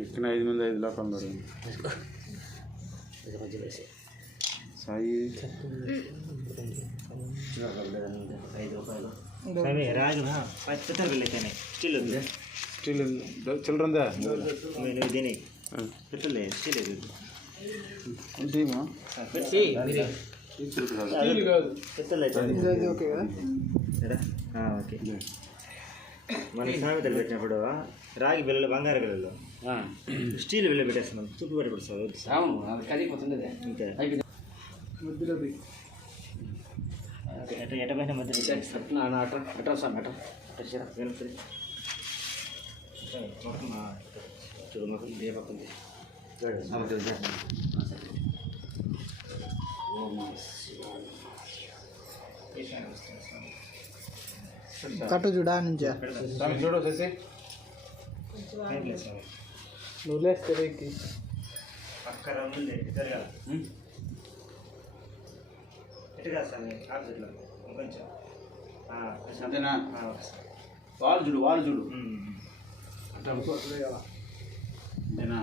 ఇక్కడ 5 మంది 5 లాక్ ఉన్నారు. సాయి స్టీల్ చిల్లరందా దీని పెట్టలే స్టీల్ టీమా ఓకే. మన సామెతలు పెట్టినప్పుడు రాగి బిల్లలు బంగారు బిల్లలు స్టీల్ బిల్ల పెట్టేస్తున్నాం చుట్టూ పెట్టి సార్ ఎట పైన కట్టు చూడా నుంచా చూడు చేసి నువ్వు లేస్తే అక్కడ ఉంది జరగాల ఎటుగా సార్ ఆబ్జెక్ట్లో కొంచెం అంతేనా వాళ్ళు చూడు అంతేనా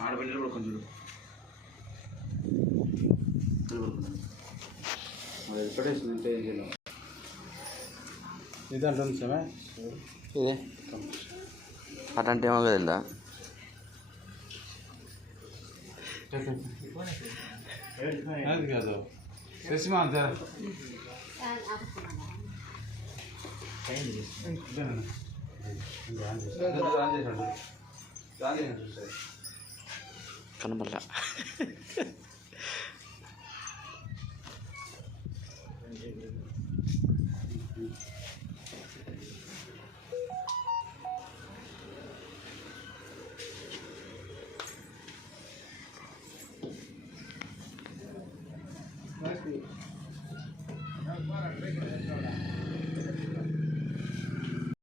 ఆడపిల్లలు కూడా కొంచెం అది ఎక్కడేసింది అంటే ఏం చేయాలి ఇది అంటుంది సమయ ఇదే అట్లాంటి ఏమో కదల్దా అది కాదు శశిమా అంతే కనబడలా